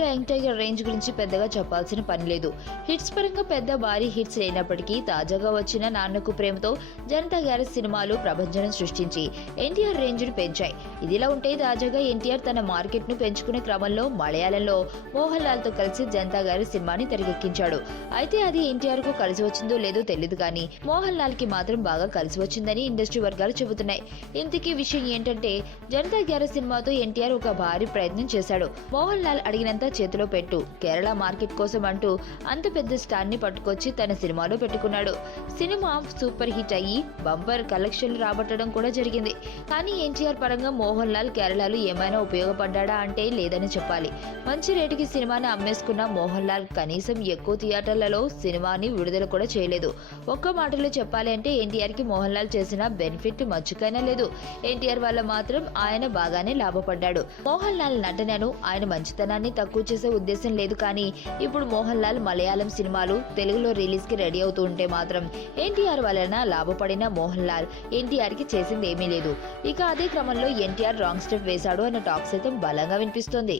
లో young tiger range గురించి పెద్దగా చెప్పాల్సిన పని లేదు. హిట్స్ పరంగా పెద్ద భారీ హిట్స్ లేనప్పటికీ తాజాగా వచ్చిన నాన్నకు ప్రేమతో జనతా గ్యారేజ్ సినిమాలు ప్రభంజనం సృష్టించి ఎన్టీఆర్ రేంజ్ ను పెంచాయి. ఇదిలా ఉంటే తాజాగా ఎన్టీఆర్ తన మార్కెట్ ను పెంచుకునే క్రమంలో మలయాళంలో మోహన్ లాల్ తో కలిసి జనతా గ్యారేజ్ సినిమాని తెరకెక్కించాడు. అయితే అది ఎన్టీఆర్ కు కలిసి వచ్చిందో లేదో తెలియదు కానీ మోహన్ లాల్ కి మాత్రం బాగా కలిసి వచ్చిందని ఇండస్ట్రీ వర్గాలు చెబుతున్నాయి. ఇంతకీ విషయం ఏంటంటే జనతా గ్యారేజ్ సినిమాతో ఎన్టీఆర్ ఒక భారీ ప్రయత్నం చేశాడు. మోహన్ లాల్ అడిగినంత చేతిలో పెట్టు, కేరళ మార్కెట్ కోసం అంటూ అంత పెద్ద స్టార్ ని పట్టుకొచ్చి తన సినిమాలో పెట్టుకున్నాడు. సినిమా సూపర్ హిట్ అయ్యి బంపర్ కలెక్షన్లు రాబట్టడం కూడా జరిగింది. కానీ ఎన్టీఆర్ పరంగా మోహన్ లాల్ కేరళలో ఏమైనా ఉపయోగపడ్డా అంటే లేదని చెప్పాలి. మంచి రేటుకి సినిమాని అమ్మేసుకున్న మోహన్ లాల్ కనీసం ఎక్కువ థియేటర్లలో సినిమాని విడుదల కూడా చేయలేదు. ఒక్క మాటలో చెప్పాలి అంటే ఎన్టీఆర్ కి మోహన్ లాల్ చేసిన బెనిఫిట్ మచ్చుకైనా లేదు. ఎన్టీఆర్ వల్ల మాత్రం ఆయన బాగానే లాభపడ్డాడు. మోహన్ లాల్ నటనను, ఆయన మంచితనాన్ని తక్కువ చేసే ఉద్దేశం లేదు. కానీ ఇప్పుడు మోహన్ లాల్ మలయాళం సినిమాలు తెలుగులో రిలీజ్ కి రెడీ అవుతూ ఉంటే మాత్రం ఎన్టీఆర్ వలన లాభపడిన మోహన్ లాల్ ఎన్టీఆర్ కి చేసింది ఏమీ లేదు. ఇక అదే క్రమంలో ఎన్టీఆర్ రాంగ్ స్టెప్ వేశాడు అన్న టాక్ సైతం బలంగా వినిపిస్తోంది.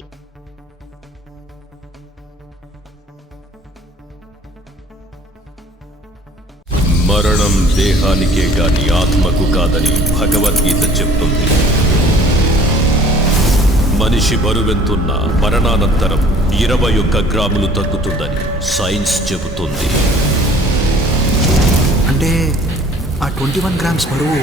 మరణం దేహానికే గాని ఆత్మకు కాదని భగవద్గీత చెప్తుంది. మనిషి బరువెంతున్న మరణానంతరం 21 గ్రాములు తగ్గుతుందని సైన్స్ చెబుతుంది. అంటే ఆ 21 గ్రామ్స్ బరువు